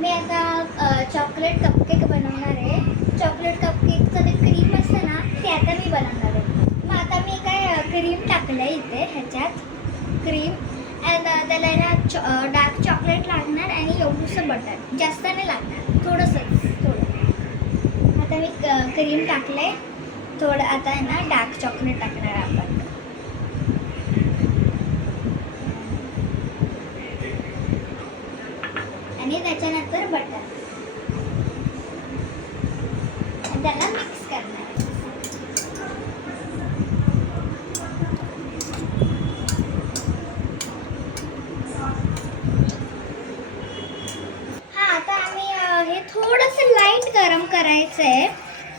मी आता chocolate cupcake बनवणार आहे. चॉकलेट कपकेकचं ते क्रीम असतं ना, ते आता मी बनवणार आहे. मग आता मी काय क्रीम टाकलं आहे इथे ह्याच्यात क्रीम अँड त्याला ना डार्क चॉकलेट लागणार आणि एवढंसं बटर, जास्त नाही लागणार, थोडं. आता मी क्रीम टाकलं आहे थोडं. आता आहे ना डार्क चॉकलेट टाकणार आपण आणि त्याच्यानंतर बटर, त्याला मिक्स करणार. हां, आता आम्ही हे थोडंसं लाईट गरम करायचं आहे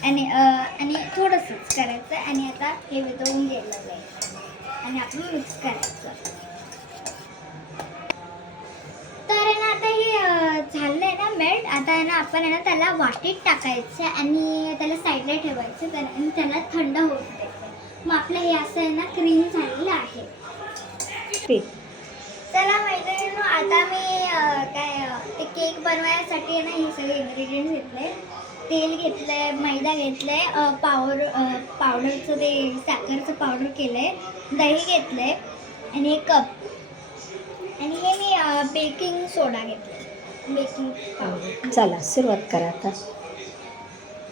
आणि थोडंसंच करायचं आहे आणि आता हे वितळून गेलेलं आहे आणि आपण मिक्स करायचं. तर आहे ना आता हे झालं आहे ना मेल्ट. आता आहे ना आपण आहे ना त्याला वाटीत टाकायचं आणि त्याला साईडला ठेवायचं आणि त्याला थंड होऊ द्यायचं. मग आपलं हे असं आहे ना क्रीम झालेलं आहे. चला मैत्रिणींनो, आता मी ते केक बनवायसाठी आहे ना हे सगळे इन्ग्रेडियंट्स घेतले. तेल घेतलं आहे, मैदा घेतलं आहे, पावडरचं ते साखरचं पावडर केलं आहे, दही घेतलं आहे आणि एक कप आणि हे मी बेकिंग सोडा घेतला, बेकिंग पावडर. चला सुरुवात करा आता.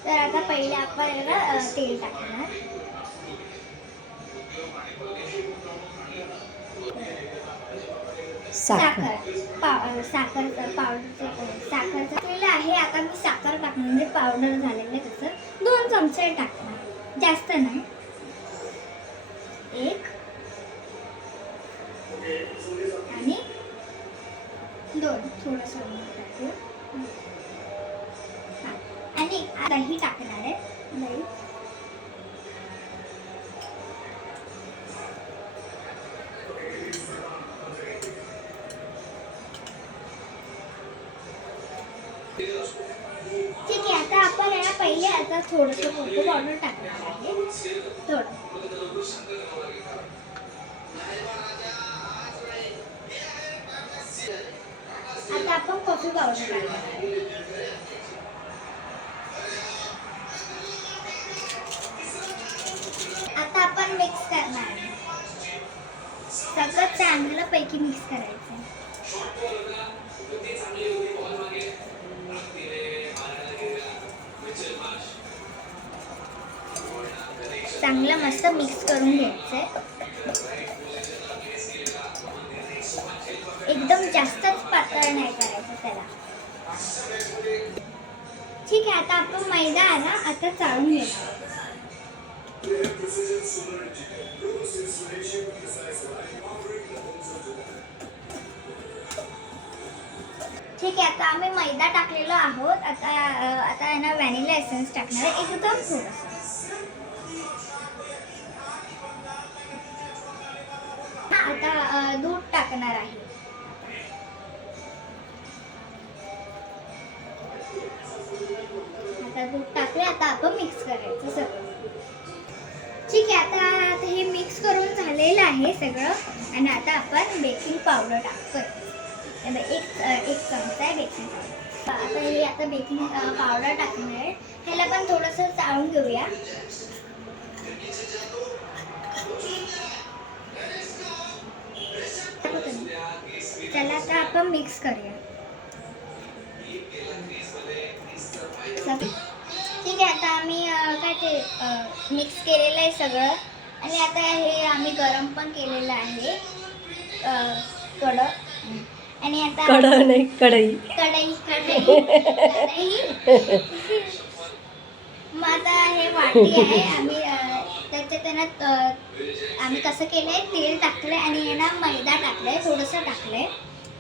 तर आता पहिले आपण याला तेल टाकणार. साखरचं पावडरचं तेल आहे. आता मी साखर टाकणार, म्हणजे पावडर झालेलं आहे तसं 2 चमचे टाकणार, जास्त नाही. 1 आणि 2 थोडंसं टाकू. आणि दही टाकणार आहे. दही ठीक आहे. आता आपण याला पहिले आता थोडंसं कोको पावडर टाकणार आहे, थोडं. आता आपण कॉफी पावडर टाकणार आहे. आता आपण मिक्स करणार आहे. सगळं चांगल्यापैकी मिक्स करायचं. चांगलं मस्त मिक्स करून घ्यायचंय. एकदम जास्तच पातळ नाही करायचं त्याला. ठीक आहे. आता आपण मैदा आहे ना आता चाळून घेणार. ठीक आहे. आता आम्ही मैदा टाकलेलो आहोत. आता आहे ना व्हॅनिला एसेन्स टाकणार आहे, एकदम थोडंसं. आता दूध टाकणार आहे. आता दूध टाकले. आता आपण मिक्स करायचं सगळं. ठीक आहे. आता हे मिक्स करून झालेलं आहे सगळं आणि आता आपण बेकिंग पावडर टाकतोय. एक चमचा आहे बेकिंग पावडर. आता हे आता बेकिंग पावडर टाकणार आहे. ह्याला पण थोडंसं चाळून घेऊया. त्याला आता आपण मिक्स करूया. ठीक आहे. आता आम्ही काय ते मिक्स केलेलं आहे सगळं आणि आता हे आम्ही गरम पण केलेलं आहे थोडं. आणि आता कढई. मग आता हे वाटी आहे. आम्ही त्याच्यात आम्ही कसं केलंय, तेल टाकलंय आणि ना मैदा टाकलाय, थोडंसं टाकलंय.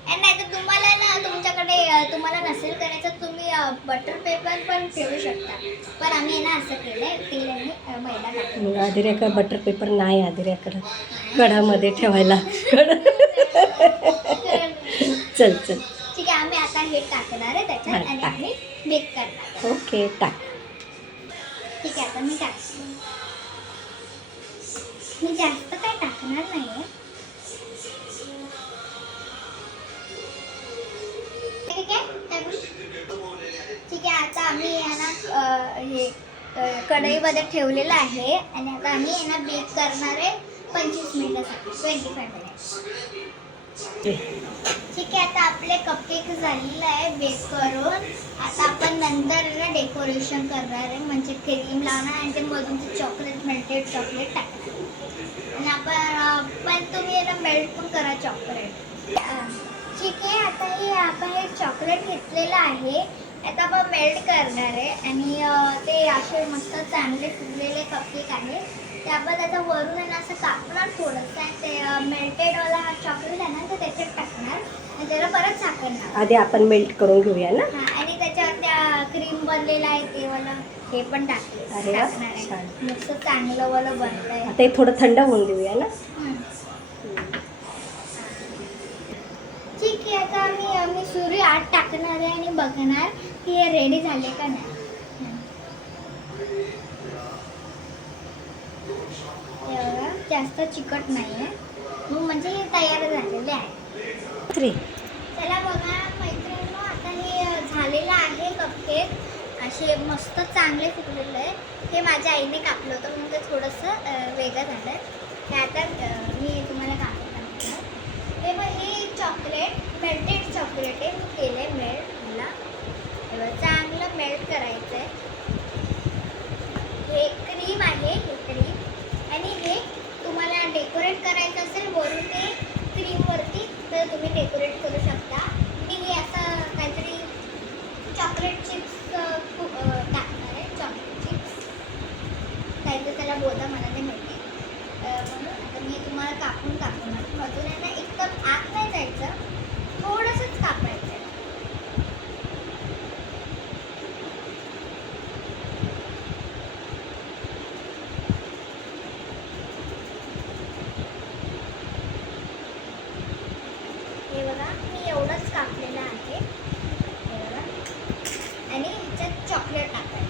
आणि नाही तर तुम्हाला ना तुम्हाला नसेल करायचं तुम्ही बटर पेपर पण ठेवू शकता. पण आम्ही ना असं केलंय, तेल आणि मैदा टाकलं. आदिर्या बटर पेपर नाही आदिर्या करत, कढामध्ये ठेवायला. चल. ठीक आहे. आम्ही आता हे टाकणार आहे त्याच्यात आणि आम्ही बेक करणार. ओके, टाक. ठीक आहे. आता मी टाकते. मी जास्त काय टाकणार नाहीये. ठीक आहे. हे कढईमध्ये ठेवलेलं आहे आणि आता आम्ही आहे ना बेक करणार आहे 25 मिनिटासाठी 25 मिनिट्स. ठीक आहे, आता आपले कपकेक झालेलं आहे बेक करून. आता आपण नंतर ना डेकोरेशन करणार आहे, म्हणजे क्रीम लावणार आणि ते मधून ते चॉकलेट मेल्टेड चॉकलेट टाकणार आणि पण तुम्ही ना मेल्ट पण करा चॉकलेट. ठीक आहे, आता आपण हे चॉकलेट घेतलेलं आहे, आता आपण मेल्ट करणार आहे आणि ते असे मस्त चांगले फुगलेले कपकेक आहे ते आपण त्याचा वरून आहे ना असं कापणार थोडंसं आणि ते मेल्टेडवाला चॉकलेट आहे ना ते त्याच्यात टाकणार आणि त्याला परत झाकणार. आधी आपण मेल्ट करून घेऊया ना. हां, आणि त्याच्यावर त्या क्रीम बनलेलं आहे ते वाला हे पण टाकणार अरे वा, आहे. छान. मस्त चांगलं वाला बनलं आहे. आता हे थोडं थंड होऊन देऊया ना. ठीक आहे, आता आम्ही सुरी आत टाकणार आहे आणि बघणार की हे रेडी झाले का नाही. हे बघा, जास्त चिकट नाही आहे, म्हणजे हे तयार झालेले आहे. 3 चला बघा मैत्रिणींनो, आता हे झालेलं आहे कपकेक. असे मस्त चांगले फुगलेलं आहे. हे माझ्या आईने कापलं होतं म्हणून ते थोडंसं वेगळं झालं. हे आता मी तुम्हाला कापून दाखवणार. हे बघ, हे चॉकलेट मेल्टेड चॉकलेट आहे, मी केलं आहे मेल्ट. मला हे बघ चांगलं मेल्ट करायचं आहे. हे क्रीम आहे, हे क्रीम, आणि हे तुम्हाला डेकोरेट करायचं असेल वरून ते क्रीमवरती तर तुम्ही डेकोरेट करू शकता. मी हे असं काहीतरी चॉकलेट चिप्स टाकणार आहे. चॉकलेट चिप्स काहीतरी त्याला बोलता, मला ते माहिती. म्हणून आता मी तुम्हाला कापून मधून आहे ना एकदम आत नाही जायचं, थोडंसंच कापायचं आहे. हे बघा, मी एवढंच कापलेलं आहे. हे बघा, आणि ह्याच्यात चॉकलेट टाकायचं.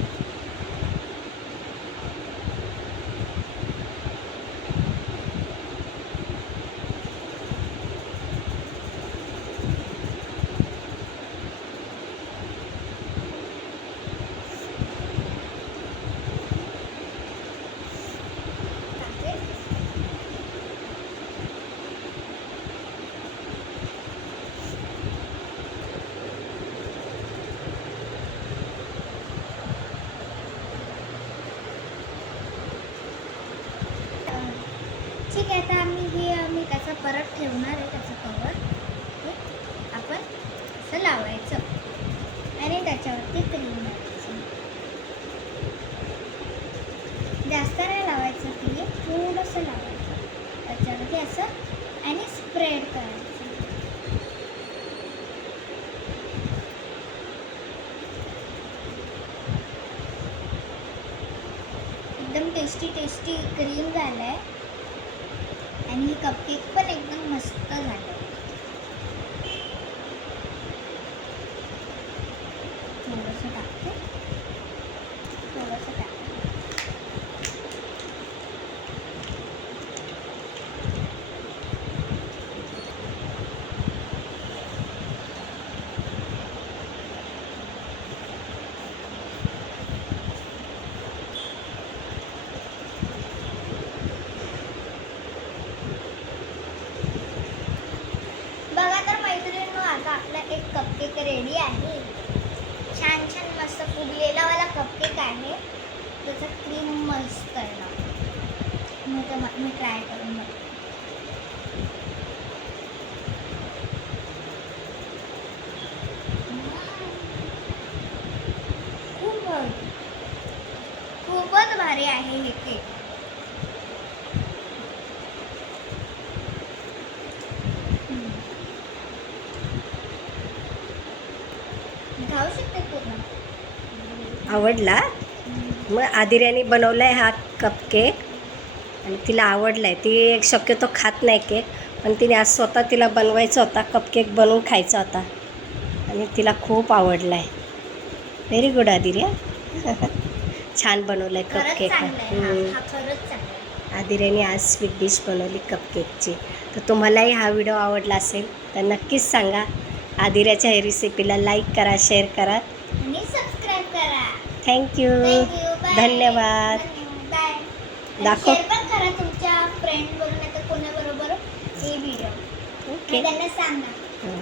ठीक आहे, आता मी त्याचं परत ठेवणार आहे, त्याचं कवर हे आपण असं लावायचं आणि त्याच्यावरती क्रीम लावायचं. जास्त नाही लावायचं क्रीम, थोडंसं लावायचं त्याच्यावरती असं आणि स्प्रेड करायचं. एकदम टेस्टी क्रीम झालं आहे आणि हे कपकेक पण एकदम मस्त झालं. थोडंसं टाकते. बघा तर मैत्रिणींनो, आता आपला एक कपकेक रेडी आहे. छान मस्त फुगलेला वाला कपकेक आहे. त्याचा क्रीम मस्त आहे ना. मी ट्राय करून बघते. खूपच भारी आहे हे केक. खाऊ शकते पूर्ण. आवडला. मग आदिर्याने बनवला आहे हा कपकेक आणि तिला आवडला आहे. ती शक्यतो खात नाही केक, पण तिने आज स्वतः तिला बनवायचा होता, कपकेक बनवून खायचा होता आणि तिला खूप आवडला आहे. Very good Adirya. छान बनवलं आहे कपकेक. आदिर्याने आज स्वीट डिश बनवली कपकेकची. तर तुम्हालाही हा व्हिडिओ आवडला असेल तर नक्कीच सांगा. आदिर्याच्या या रेसिपीला लाईक करा, शेअर करा आणि सबस्क्राईब करा. थँक्यू. थँक्यू. बाय. धन्यवाद. बाय. दाखव. शेअर पण करा तुमच्या फ्रेंड बरोबर नाही तर कोणाबरोबर हे व्हिडिओ. ओके. त्यांना सांगा. हं.